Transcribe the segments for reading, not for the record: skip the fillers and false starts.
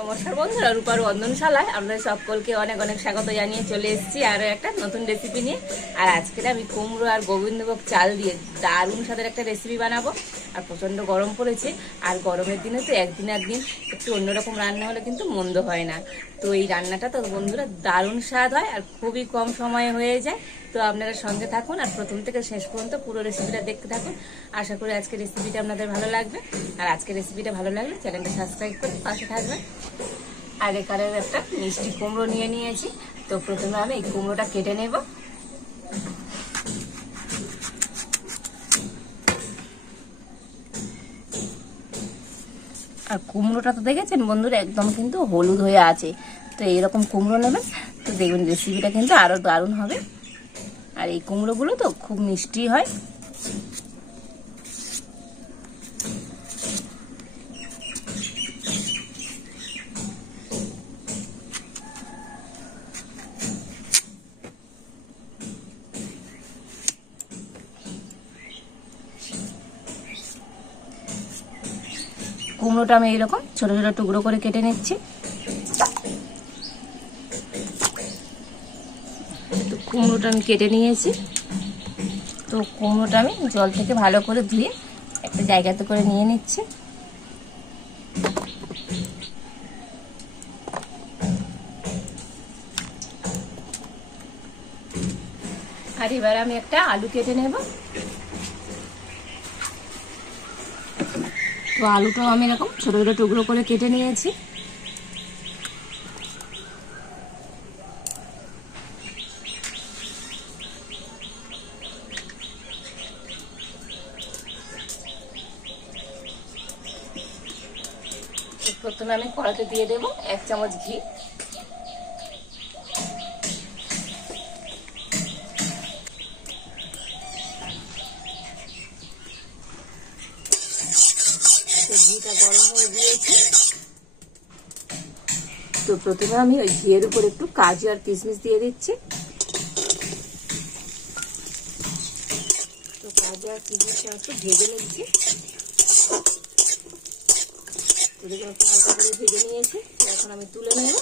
নমস্কার বন্ধুরা, রূপার রন্ধনশালায় আপনাদের সকলকে অনেক অনেক স্বাগত জানিয়ে চলে এসেছি আরো একটা নতুন রেসিপি নিয়ে। আর আজকে আমি কুমড়ো আর গোবিন্দভোগ চাল দিয়ে দারুণ স্বাদের একটা রেসিপি বানাবো। আর প্রচন্ড গরম পড়েছে, আর গরমের দিনে তো একদিন একটু অন্যরকম রান্না হলে কিন্তু মন্দ হয় না। তো এই রান্নাটা তো বন্ধুরা দারুণ স্বাদ হয় আর খুবই কম সময়ে হয়ে যায়। তো আপনারা সঙ্গে থাকুন আর প্রথম থেকে শেষ পর্যন্ত পুরো রেসিপিটা দেখতে থাকুন। আশা করি আজকের রেসিপিটা আপনাদের ভালো লাগবে। আর আজকের রেসিপিটা ভালো লাগলে চ্যানেলটা সাবস্ক্রাইব করে পাশে থাকবেন। আর এখানের একটা মিষ্টি কুমড়ো নিয়ে নিয়েছি। তো প্রথমে আমি এই কুমড়োটা কেটে নেব। আর কুমড়োটা তো দেখেছেন বন্ধুরা একদম কিন্তু হলুদ হয়ে আছে। তো এইরকম কুমড়ো নেবেন, তো দেখবেন রেসিপিটা কিন্তু আরো দারুণ হবে। আর এই কুমড়োগুলো তো খুব মিষ্টি হয়। কুমড়োটা আমি এইরকম ছোট ছোট টুকরো করে কেটে নিচ্ছি। তো কুমড়োটা আমি কেটে নিয়েছি। তো কুমড়োটা আমি জল থেকে ভালো করে ধুয়ে একটা জায়গাতে করে নিয়ে নিচ্ছি। আর এবার আমি একটা আলু কেটে নেব। তো আলুটাও আমি এরকম ছোট ছোট টুকরো করে কেটে নিয়েছি। প্রথমে আমি কড়াতে দিয়ে দেব 1 চামচ ঘি। ঘিটা গরম হয়ে গিয়েছে। তো প্রথমে আমি ওই ঘিয়ের উপর একটু কাজু আর কিশমিশ দিয়ে দিচ্ছি। তো কাজু আর কিশমিশটা একটু ভেজে নিচ্ছি। একটু হালকা করে ভেজে নিয়েছি। এখন আমি তুলে নেব।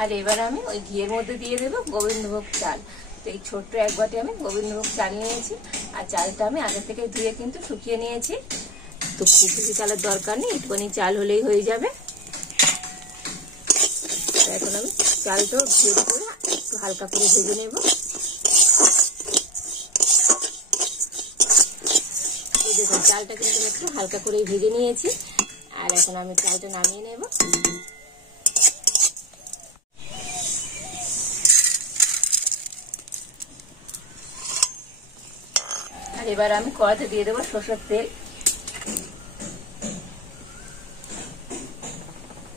আর এবার আমি ওই ঘিয়ের মধ্যে দিয়ে দেব গোবিন্দভোগ চাল। তো এই ছোট্ট এক বাটি আমি গোবিন্দভোগ চাল নিয়েছি। আর চালটা আমি আগে থেকে ধুয়ে কিন্তু শুকিয়ে নিয়েছি। তো খুব বেশি চালের দরকার নেই, একটুখানি চাল হলেই হয়ে যাবে। আর এখন আমি চালটাও ঘিয়ের করে একটু হালকা করে ভেজে নেব। দেখুন চালটা কিন্তু একটু হালকা করে ভেজে নিয়েছি। আর এখন আমি চালটা নামিয়ে নেব। আর এবার আমি কড়াতে দিয়ে দেবো সরষের তেল।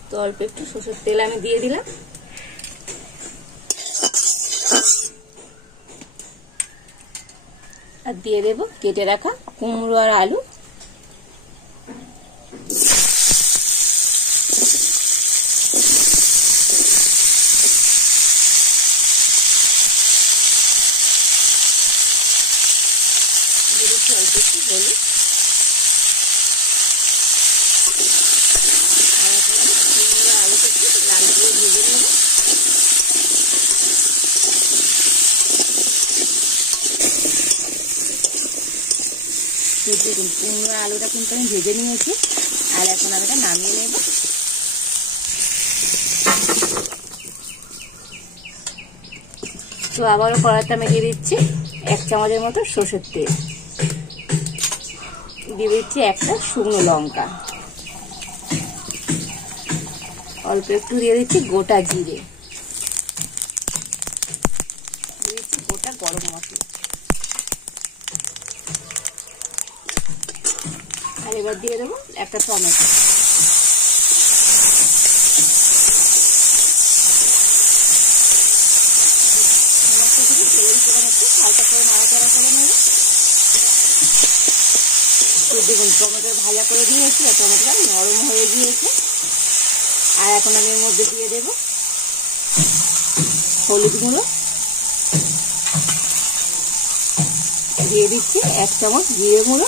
তো অল্প একটু সরষের তেল আমি দিয়ে দিলাম। আর দিয়ে দেব কেটে রাখা কুমড়ো আর আলু। অল্প একটু হলুদ। আর এখন আমি কুমড়ো আলুটা একটু লাল দিয়ে ভেজে নেব। দেখুন কুমড়ো আলুটা কিন্তু আমি ভেজে নিয়েছি। আর এখন আমি এটা নামিয়ে নেব। তো আবারও কড়াইতে আমি দিয়ে দিচ্ছি 1 চামচের মতো সরষের তেল। দিয়ে দিচ্ছি একটা শুকনো লঙ্কা। অল্প একটু দিয়ে দিচ্ছি গোটা জিরে। দিয়ে দিচ্ছি গোটা গরম মশলা। আর এবার দিয়ে দেবো একটা টমেটো। হালকা করে নাড়াচাড়া করে নেব। দেখুন টমেটো ভাজা করে দিয়েছি আর টমেটোটা নরম হয়ে গিয়েছে। আর এখন আমি এর মধ্যে দিয়ে দেব হলুদ গুঁড়ো, দিয়ে দিচ্ছি 1 চামচ জিরে গুঁড়ো,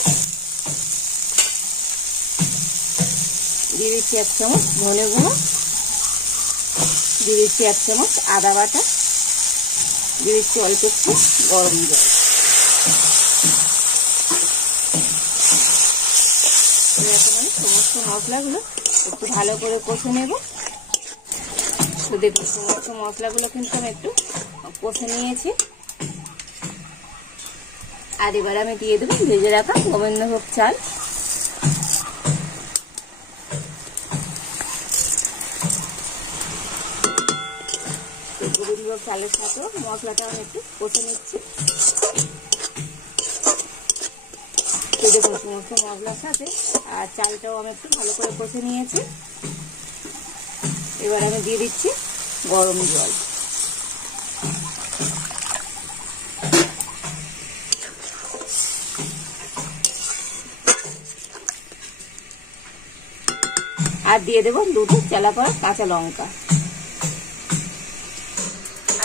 দিয়ে দিচ্ছি 1 চামচ ধনে গুঁড়ো, দিয়ে দিচ্ছি 1 চামচ আদা বাটা, দিয়ে দিচ্ছি অল্প একটু গরম জল। এখন আমি সমস্ত মশলাগুলো একটু ভালো করে কষে নেব। তো দেখুন সমস্ত মশলাগুলো কিন্তু আমি একটু কষে নিয়েছি। আর এবার আমি দিয়ে দেবো ভেজে রাখা গোবিন্দভোগ চাল। গোবিন্দভোগ চালের সাথেও মশলাটা আমি একটু কষে নিচ্ছি। দেখুন সমস্ত মশলার সাথে আর চালটাও আমি একটু ভালো করে কষে নিয়েছি। এবার আমি দিয়ে দিচ্ছি গরম জল। আর দিয়ে দেবো 2টো চেলা করা কাঁচা লঙ্কা।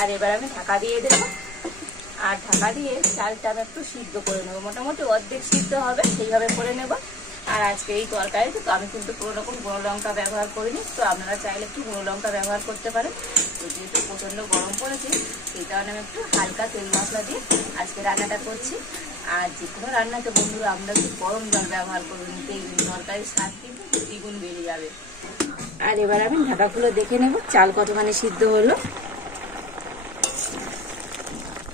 আর এবার আমি ঢাকা দিয়ে দেবো। আর ঢাকা দিয়ে চালটা আমি একটু সিদ্ধ করে নেবো, মোটামুটি অর্ধেক সিদ্ধ হবে সেইভাবে করে নেব। আর আজকে এই তরকারিতে তো আমি কিন্তু কোনো রকম গুঁড়ো লঙ্কা ব্যবহার করিনি, তো আপনারা চাইলে একটু গুঁড়ো লঙ্কা ব্যবহার করতে পারেন। তো যেহেতু প্রচণ্ড গরম পড়েছে সেই কারণে আমি একটু হালকা তেল মশলা দিয়ে আজকে রান্নাটা করছি। আর যে কোনো রান্নাতে বন্ধুরা আমরা একটু গরম জল ব্যবহার করবেন, দেখবেন তরকারির স্বাদ কিন্তু দ্বিগুণ বেড়ে যাবে। আর এবার আমি ঢাকা খুলে দেখে নেব চাল কতখানি সিদ্ধ হলো।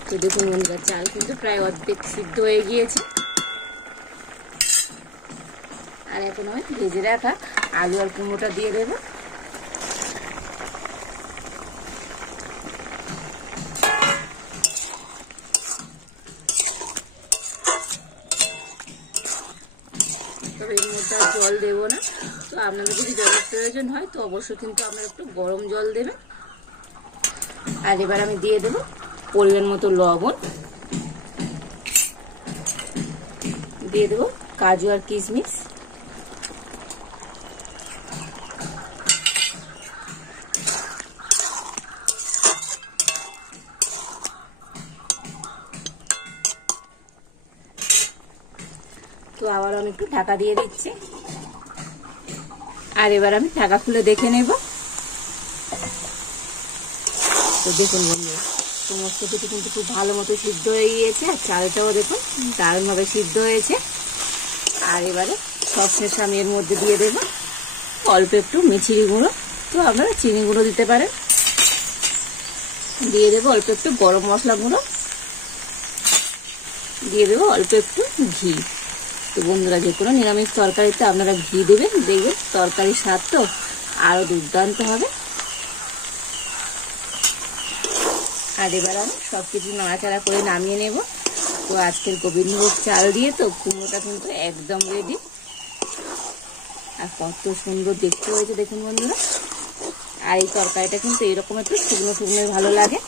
তো দেখুন বন্ধুরা চাল কিন্তু প্রায় অর্ধেক সিদ্ধ হয়ে গিয়েছে। আর এখন আমি ভেজে রাখা আলু আর কুমড়োটা দিয়ে দেব। তবে এই মুহূর্তে জল দেবো না। তো আপনাদের যদি জলের প্রয়োজন হয় তো অবশ্যই কিন্তু আপনারা একটু গরম জল দেবেন। আর এবার আমি দিয়ে দেবো পরিমাণ মতো লবণ, দিয়ে দেবো কাজু আর কিশমিশ, তো আবার আমি একটু ঢাকা দিয়ে দিচ্ছি। আর এবার আমি ঢাকা খুলে দেখে নেব। তো দেখুন বন্ধুরা সমস্ত কিছু কিন্তু খুব ভালো মতো সিদ্ধ হয়ে গিয়েছে। আর চালটাও দেখুন দারুণভাবে সিদ্ধ হয়েছে। আর এবারে সবশেষে আমি এর মধ্যে দিয়ে দেবো অল্প একটু মিছরি গুঁড়ো, তো আপনারা চিনি গুঁড়ো দিতে পারেন। দিয়ে দেবো অল্প একটু গরম মশলা গুঁড়ো, দিয়ে দেবো অল্প একটু ঘি। তো বন্ধুরা যে কোনো নিরামিষ তরকারিতে আপনারা ঘি দেবেন, দেখবেন তরকারির স্বাদ তো আরো দুর্দান্ত হবে। আর এবার আমি সবকিছু নাড়াচাড়া করে নামিয়ে নেব। তো আজকের গোবিন্দভোগ চাল দিয়ে তো কুমড়োটা কিন্তু একদম রেডি। আর কত সুন্দর দেখতে হয়েছে দেখুন বন্ধুরা। আর এই তরকারিটা কিন্তু এরকম একটু শুকনো শুকনোই ভালো লাগে।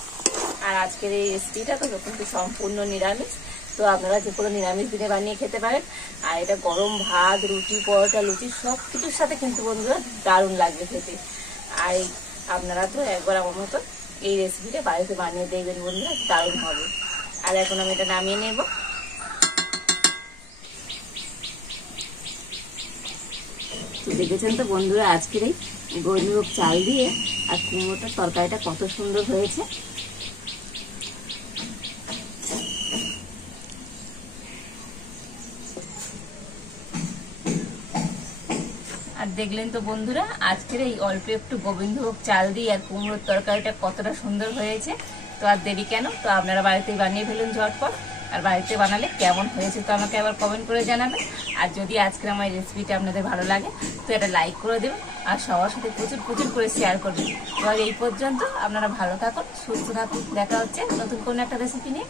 আর আজকের এই রেসিপিটা তো কিন্তু সম্পূর্ণ নিরামিষ, তো আপনারা যে কোনো নিরামিষ দিনে বানিয়ে খেতে পারেন। আর এটা গরম ভাত, রুটি, পরোটা, লুচি সব কিছুর সাথে কিন্তু বন্ধুরা দারুণ লাগবে খেতে। আর আপনারা তো একবার আমার মতো এই রেসিপিটা বাড়িতে বানিয়ে দেখবেন বন্ধুরা, দারুণ হবে। আর এখন আমি এটা নামিয়ে নেব। দেখেছেন তো বন্ধুরা আজকের এই গোবিন্দভোগ চাল দিয়ে আর কুমড়োটার তরকারিটা কত সুন্দর হয়েছে। আর দেখলেন তো বন্ধুরা আজকের এই অল্প একটু গোবিন্দভোগ চাল দিয়ে আর কুমড়োর তরকারিটা কতটা সুন্দর হয়েছে। তো আর দেরি কেন, তো আপনারা বাড়িতেই বানিয়ে ফেলুন ঝটপট। আর বাড়িতে বানালে কেমন হয়েছে তো আমাকে আবার কমেন্ট করে জানাবেন। আর যদি আজকের আমার রেসিপিটা আপনাদের ভালো লাগে তো এটা লাইক করে দেবেন আর সবার সাথে প্রচুর প্রচুর করে শেয়ার করবেন। তো আর এই পর্যন্ত আপনারা ভালো থাকুন, সুস্থ থাকুন, দেখা হচ্ছে নতুন কোনো একটা রেসিপি নিয়ে।